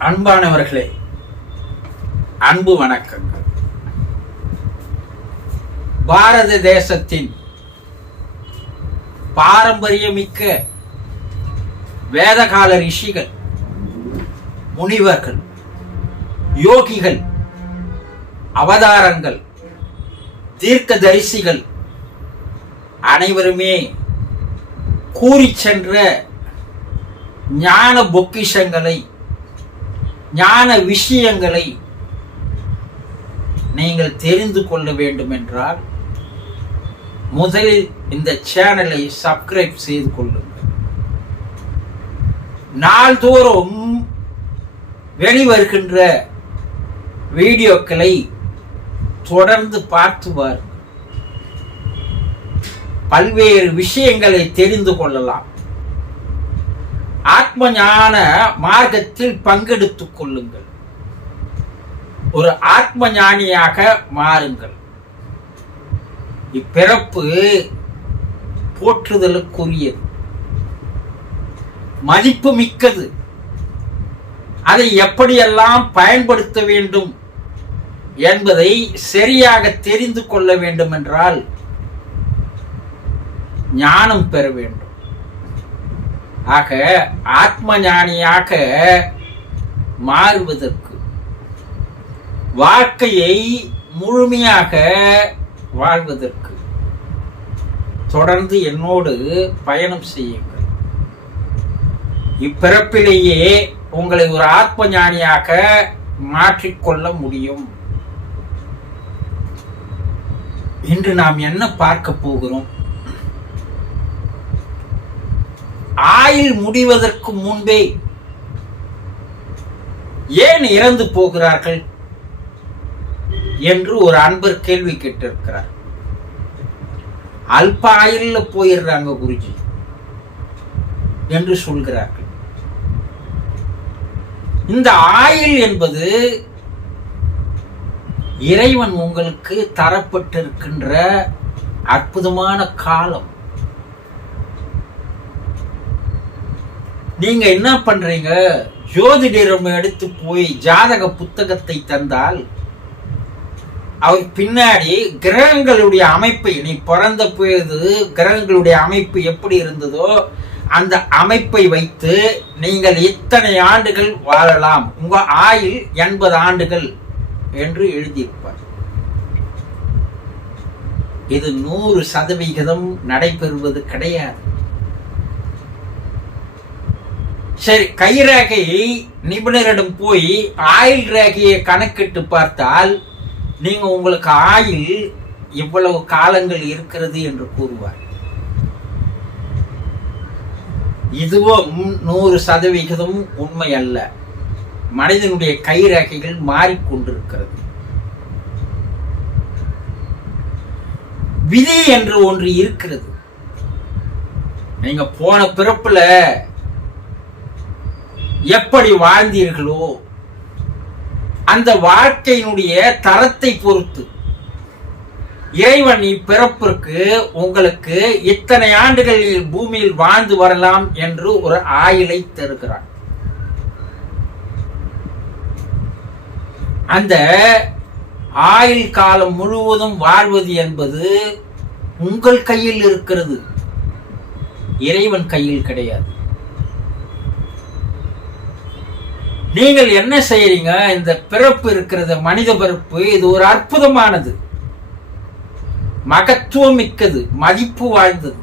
அன்பானவர்களே அன்பு வணக்கங்கள். பாரத தேசத்தின் பாரம்பரியமிக்க வேதகால ரிஷிகள் முனிவர்கள் யோகிகள் அவதாரங்கள் தீர்க்க தரிசிகள் அனைவருமே கூறிச் சென்ற ஞான பொக்கிஷங்களை ஞான விஷயங்களை நீங்கள் தெரிந்து கொள்ள வேண்டும் என்றால் முதலில் இந்த சேனலை சப்ஸ்கிரைப் செய்து கொள்ளுங்கள். நாள்தோறும் வெளிவருகின்ற வீடியோக்களை தொடர்ந்து பார்த்து வாருங்கள். பல்வேறு விஷயங்களை தெரிந்து கொள்ளலாம். ஆத்ம ஞான மார்க்கத்தில் பங்கெடுத்துக் கொள்ளுங்கள். ஒரு ஆத்ம ஞானியாக மாறுங்கள். இப்பிறப்பு போற்றுதலுக்குரியது. மதிப்பு மிக்கது. அதை எப்படியெல்லாம் பயன்படுத்த வேண்டும் என்பதை சரியாக தெரிந்து கொள்ள வேண்டும் என்றால் ஞானம் பெற வேண்டும். ஆக ஆத்ம ஞானியாக மாறுவதற்கு வாழ்க்கையை முழுமையாக வாழ்வதற்கு தொடர்ந்து என்னோடு பயணம் செய்யுங்கள். இப்பிறப்பிலேயே உங்களை ஒரு ஆத்ம ஞானியாக மாற்றிக்கொள்ள முடியும். இன்று நாம் என்ன பார்க்க போகிறோம்? ஆயில் முடிவதற்கு முன்பே ஏன் இறந்து போகிறார்கள் என்று ஒரு அன்பர் கேள்வி கேட்டிருக்கிறார். அல்ப ஆயுள்ல போயிடுறாங்க குருஜி என்று சொல்கிறார்கள். இந்த ஆயில் என்பது இறைவன் உங்களுக்கு தரப்பட்டிருக்கின்ற அற்புதமான காலம். நீங்க என்ன பண்றீங்க? ஜோதிடரம் எடுத்து போய் ஜாதக புத்தகத்தை தந்தால் அவர் பின்னாடி கிரகங்களுடைய அமைப்பை நீ பிறந்த போது கிரகங்களுடைய அமைப்பு எப்படி இருந்ததோ அந்த அமைப்பை வைத்து நீங்கள் இத்தனை ஆண்டுகள் வாழலாம். உங்க ஆயில் எண்பது ஆண்டுகள் என்று எழுதியிருப்பார். இது நூறு சதவிகிதம் நடைபெறுவது கிடையாது. சரி கை ரேகையை நிபுணரிடம் போய் ஆயில் ரேகையை கணக்கிட்டு பார்த்தால் நீங்கள் உங்களுக்கு ஆயில் இவ்வளவு காலங்கள் இருக்கிறது என்று கூறுவார். இதுவும் நூறு சதவிகிதம் உண்மை அல்ல. மனிதனுடைய கை ரேகைகள் மாறிக்கொண்டிருக்கிறது. விதி என்று ஒன்று இருக்கிறது. நீங்க போன பிறப்புல எப்படி வாழ்ந்தீர்களோ அந்த வாழ்க்கையினுடைய தரத்தை பொறுத்து. இறைவன் இப்பிறப்பிற்கு உங்களுக்கு இத்தனை ஆண்டுகளில் பூமியில் வாழ்ந்து வரலாம் என்று ஒரு ஆயுளை தருகிறான். அந்த ஆயுள் காலம் முழுவதும் வாழ்வது என்பது உங்கள் கையில் இருக்கிறது. இறைவன் கையில் கிடையாது. நீங்கள் என்ன செய்யறீங்க இந்த பிறப்பு இருக்கிறது மனித பிறப்பு இது ஒரு அற்புதமானது. மகத்துவம் மிக்கது மதிப்பு வாய்ந்தது.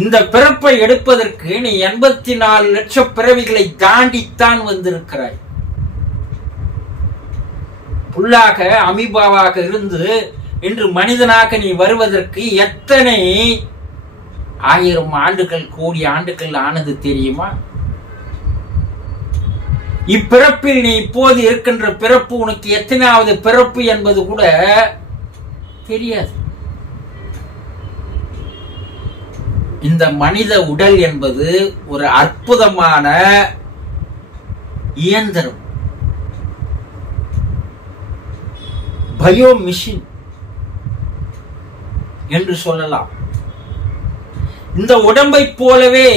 இந்த பிறப்பை எடுப்பதற்கு நீ எண்பத்தி நாலு லட்சம் பிறவிகளை தாண்டித்தான் வந்திருக்கிறாய். புல்லாக அமீபாவாக இருந்து இன்று மனிதனாக நீ வருவதற்கு எத்தனை ஆயிரம் ஆண்டுகள் கோடி ஆண்டுகள் ஆனது தெரியுமா? இப்பிறப்பில் நீ இப்போது இருக்கின்ற பிறப்பு உனக்கு எத்தனாவது பிறப்பு என்பது கூட தெரியாது. இந்த மனித உடல் என்பது ஒரு அற்புதமான இயந்திரம். பயோ மிஷின் என்று சொல்லலாம். இந்த உடம்பை போலவே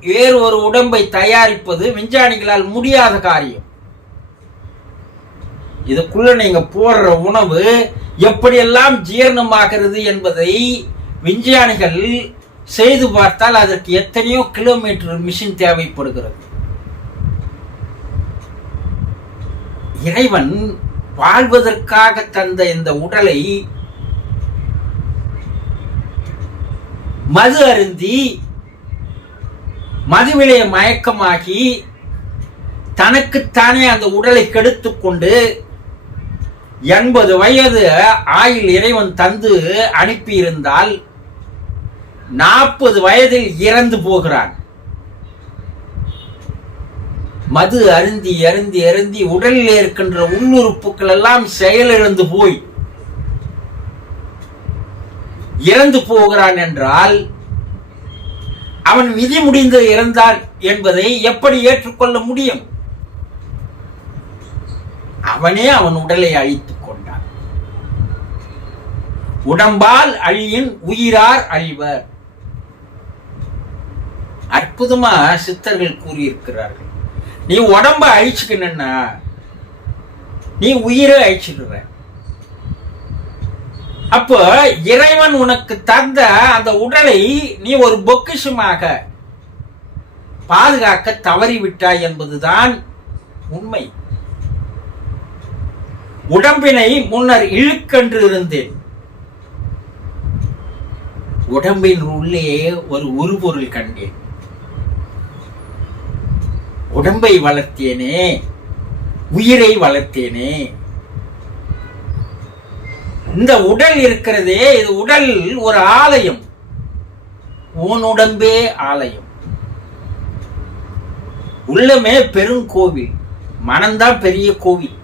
வேறு ஒரு உடம்பை தயாரிப்பது விஞ்ஞானிகளால் முடியாத காரியம். இதுக்குள்ள நீங்க போடுற உணவு எப்படியெல்லாம் ஜீரணமாகிறது என்பதை விஞ்ஞானிகள் செய்து பார்த்தால் அதற்கு எத்தனையோ கிலோமீட்டர் மிஷின் தேவைப்படுகிறது. இறைவன் வாழ்வதற்காக தந்த இந்த உடலை மது அருந்தி மதுவிலே மயக்கமாகி தனக்குத்தானே அந்த உடலை கெடுத்து கொண்டு எண்பது வயது ஆயில் இறைவன் தந்து அனுப்பியிருந்தால் நாற்பது வயதில் இறந்து போகிறான். மது அருந்தி அருந்தி அருந்தி உடலில் இருக்கின்ற உள்ளுறுப்புகள் எல்லாம் செயலிழந்து போய் இறந்து போகிறான் என்றால் அவன் விதி முடிந்து இறந்தால் என்பதை எப்படி ஏற்றுக்கொள்ள முடியும்? அவனே அவன் உடலை அழித்துக் கொண்டான். உடம்பால் அழியின் உயிரார் அழிவர். அற்புதமா சித்தர்கள் கூறியிருக்கிறார்கள். நீ உடம்ப அழிச்சுக்கணும்னா நீ உயிரை அழிச்சுடுற அப்போ இறைவன் உனக்கு தந்த அந்த உடலை நீ ஒரு பொக்கிஷமாக பாதுகாக்க தவறிவிட்டாய் என்பதுதான் உண்மை. உடம்பினை முன்னர் இழுக்கென்று இருந்தேன். உடம்பின் உள்ளே ஒரு உருபொருள் கண்டேன். உடம்பை வளர்த்தேனே உயிரை வளர்த்தேனே இந்த உடல் இருக்கிறதே இது உடல் ஒரு ஆலயம். உன் உடம்பே ஆலயம். உள்ளமே பெருங்கோவில் மனம்தான் பெரிய கோவில்.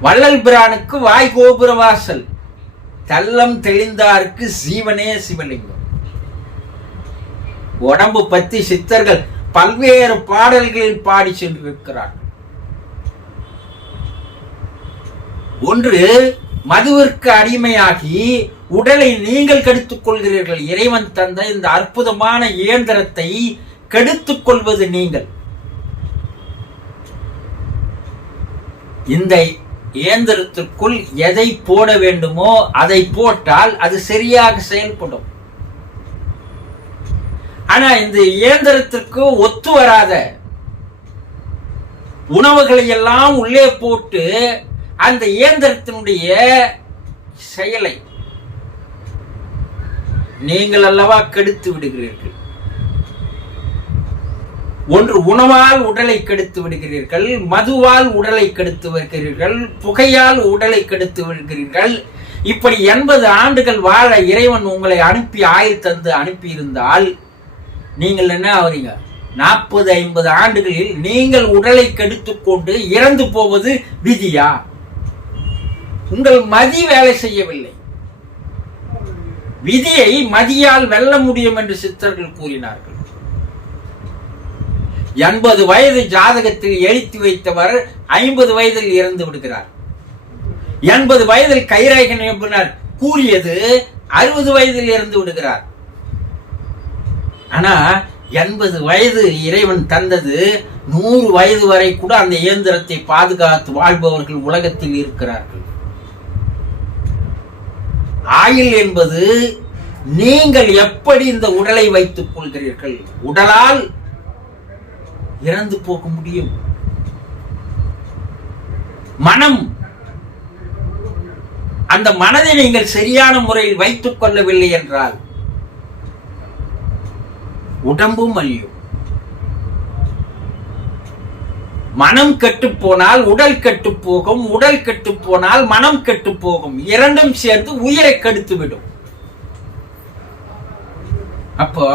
வள்ளல் பிரானுக்கு வாய் கோபுர வாசல். தள்ளம் தெளிந்தாருக்கு சீவனே சிவலிங்கம். உடம்பு பத்தி சித்தர்கள் பல்வேறு பாடல்களில் பாடி சென்றிருக்கிறார்கள். ஒன்று மதுவிற்கு அடிமையாகி உடலை நீங்கள் கெடுத்துக் கொள்கிறீர்கள். இறைவன் தந்த இந்த அற்புதமான இயந்திரத்தை கெடுத்துக் கொள்வது நீங்கள். இந்த இயந்திரத்திற்குள் எதை போட வேண்டுமோ அதை போட்டால் அது சரியாக செயல்படும். ஆனா இந்த இயந்திரத்திற்கு ஒத்து வராத உணவுகளை எல்லாம் உள்ளே போட்டு அந்த இயந்திரத்தினுடைய செயலை நீங்கள் அல்லவா கெடுத்து விடுகிறீர்கள்? ஒன்று உணவால் உடலை கெடுத்து விடுகிறீர்கள் மதுவால் உடலை கெடுத்து வருகிறீர்கள் புகையால் உடலை கெடுத்து விடுகிறீர்கள். இப்படி எண்பது ஆண்டுகள் வாழ இறைவன் உங்களை அனுப்பி ஆயுள் தந்து அனுப்பியிருந்தால் நீங்கள் என்ன ஆகுறீங்க நாற்பது ஐம்பது ஆண்டுகளில் நீங்கள் உடலை கெடுத்து கொண்டு இறந்து போவது விதியா? உங்கள் மதி வேலை செய்யவில்லை. விதியை மதியால் வெல்ல முடியும் என்று சித்தர்கள் கூறினார்கள். எண்பது வயது ஜாதகத்தில் எழுத்தி வைத்தவர் ஐம்பது வயதில் இறந்து விடுகிறார். எண்பது வயதில் கைரேகன் நிபுணர் கூறியது அறுபது வயதில் இறந்து விடுகிறார். ஆனா எண்பது வயது இறைவன் தந்தது நூறு வயது வரை கூட அந்த இயந்திரத்தை பாதுகாத்து வாழ்பவர்கள் உலகத்தில் இருக்கிறார்கள். ஆயில் என்பது நீங்கள் எப்படி இந்த உடலை வைத்துக் கொள்கிறீர்கள்? உடலால் இறந்து போக முடியும். மனம். அந்த மனதை நீங்கள் சரியான முறையில் வைத்துக் கொள்ளவில்லை என்றால் உடம்பும் அழியும். மனம் கெட்டு போனால் உடல் கெட்டு போகும் உடல் கெட்டு போனால் மனம் கெட்டு போகும். இரண்டும் சேர்ந்து உயிரை கெடுத்து விடும். அப்போ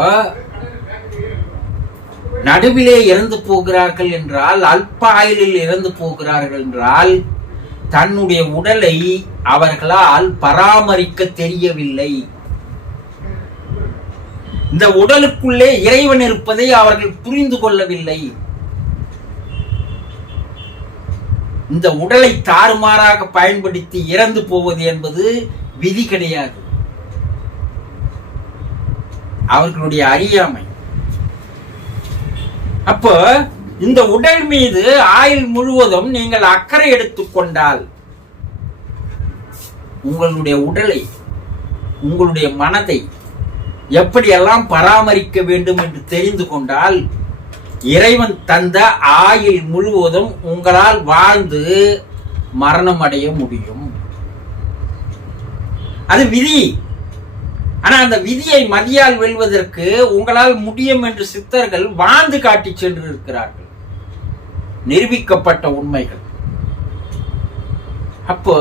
நடுவிலே இறந்து போகிறார்கள் என்றால் அல்ப ஆயுளில் இறந்து போகிறார்கள் என்றால் தன்னுடைய உடலை அவர்களால் பராமரிக்க தெரியவில்லை. இந்த உடலுக்குள்ளே இறைவன் இருப்பதை அவர்கள் புரிந்து கொள்ளவில்லை. இந்த உடலை தாறுமாறாக பயன்படுத்தி இறந்து போவது என்பது விதி கிடையாது. அவர்களுடைய அறியாமை. அப்போ இந்த உடல் மீது ஆயுள் முழுவதும் நீங்கள் அக்கறை எடுத்துக்கொண்டால் உங்களுடைய உடலை உங்களுடைய மனதை எப்படியெல்லாம் பராமரிக்க வேண்டும் என்று தெரிந்து கொண்டால் இறைவன் தந்த ஆயுள் முழுவதும் உங்களால் வாழ்ந்து மரணம் அடைய முடியும். அது விதி. ஆனா அந்த விதியை மதியால் வெல்வதற்கு உங்களால் முடியும் என்று சித்தர்கள் வாழ்ந்து காட்டி சென்று இருக்கிறார்கள் நிரூபிக்கப்பட்ட உண்மைகள். அப்போ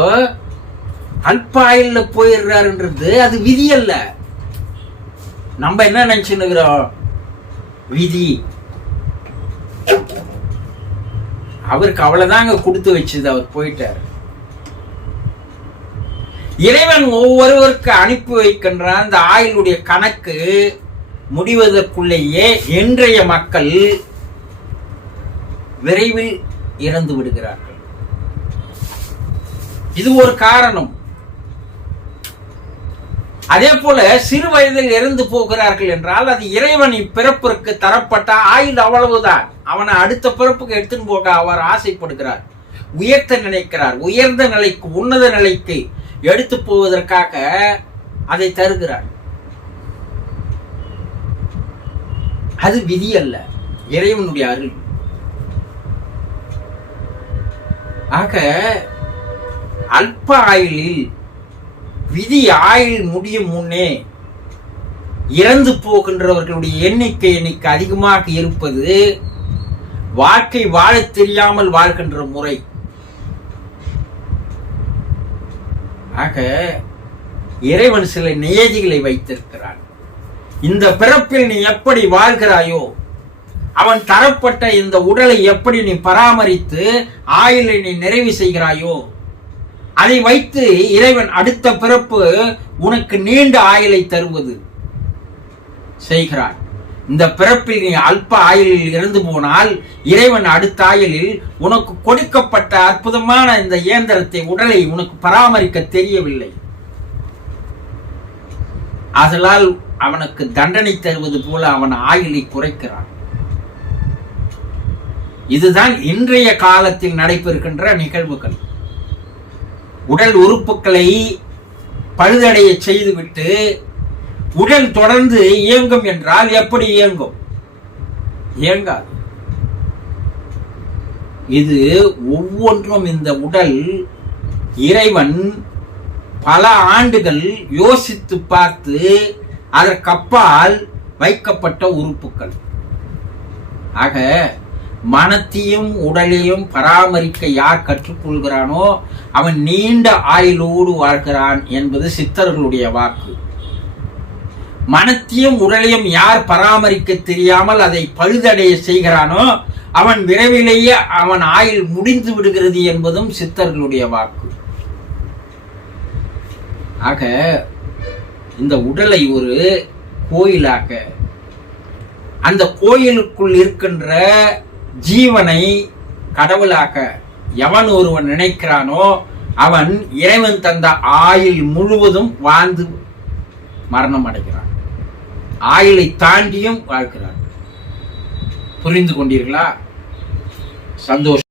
அல்பாயில் போயிடுறாருன்றது அது விதி அல்ல. நம்ம என்ன நினைச்சுன்னுக்கிறோம்? விதி. அவருக்கு அவ்வளோதாங்க கொடுத்து வச்சது அவர் போயிட்டார். இறைவன் ஒவ்வொருவருக்கு அனுப்பி வைக்கின்ற அந்த ஆயுளுடைய கணக்கு முடிவதற்குள்ளேயே இன்றைய மக்கள் விரைவில் இறந்து விடுகிறார்கள். இது ஒரு காரணம். அதே போல சிறு வயதில் இறந்து போகிறார்கள் என்றால் அது இறைவன் பிறப்பிற்கு தரப்பட்ட ஆயுள் அவ்வளவுதான். அவனை அடுத்த பிறப்புக்கு எடுத்துன்னு போக அவர் ஆசைப்படுகிறார். உயர்த்த நினைக்கிறார். உயர்ந்த நிலைக்கு உன்னத நிலைக்கு எடுத்து போவதற்காக அதை தருகிறார். அது விதி அல்ல. இறைவனுடைய அருள். ஆக அல்ப ஆயுளில் விதி ஆயுள் முடியும் முன்னே இறந்து போகின்றவர்களுடைய எண்ணிக்கை இன்னைக்கு அதிகமாக இருப்பது வாழ்க்கை வாழத் தெரியாமல் வாழ்கின்ற முறை. ஆக இறைவன் சில நியதிகளை வைத்திருக்கிறான். இந்த பிறப்பில் நீ எப்படி வாழ்கிறாயோ அவன் தரப்பட்ட இந்த உடலை எப்படி நீ பராமரித்து ஆயுளை நீ நிறைவு செய்கிறாயோ அதை வைத்து இறைவன் அடுத்த பிறப்பு உனக்கு நீண்ட ஆயுளை தருவது. செய்கிறான் இந்த பிறப்பில் நீ அல்ப ஆயுளில் இறந்து போனால் இறைவன் அடுத்த ஆயுளில் உனக்கு கொடுக்கப்பட்ட அற்புதமான இந்த இயந்திரத்தை உடலை உனக்கு பராமரிக்க தெரியவில்லை. அதனால் அவனுக்கு தண்டனை தருவது போல அவன் ஆயுளை குறைக்கிறான். இதுதான் இன்றைய காலத்தில் நடைபெறுகின்ற நிகழ்வுகள். உடல் உறுப்புகளை பழுதடைய செய்துவிட்டு உடல் தொடர்ந்து இயங்கும் என்றால் எப்படி இயங்கும்? இயங்காது. இது ஒவ்வொன்றும் இந்த உடல் இறைவன் பல ஆண்டுகள் யோசித்து பார்த்து அதற்கப்பால் வைக்கப்பட்ட உறுப்புகள். ஆக மனத்தையும் உடலையும் பராமரிக்க யார் கற்றுக்கொள்கிறானோ அவன் நீண்ட ஆயுளோடு வாழ்கிறான் என்பது சித்தர்களுடைய வாக்கு. மனத்தையும் உடலையும் யார் பராமரிக்க தெரியாமல் அதை பழுதடைய செய்கிறானோ அவன் விரைவிலேயே அவன் ஆயுள் முடிந்து விடுகிறது என்பதும் சித்தர்களுடைய வாக்கு. ஆக இந்த உடலை ஒரு கோயிலாக அந்த கோயிலுக்குள் இருக்கின்ற ஜீவனை கடவுளாக எவன் ஒருவன் நினைக்கிறானோ அவன் இறைவன் தந்த ஆயுள் முழுவதும் வாழ்ந்து மரணம் அடைகிறான். ஆயிலை தாண்டியும் வாழ்கிறான். புரிந்து கொண்டீர்களா? சந்தோஷம்.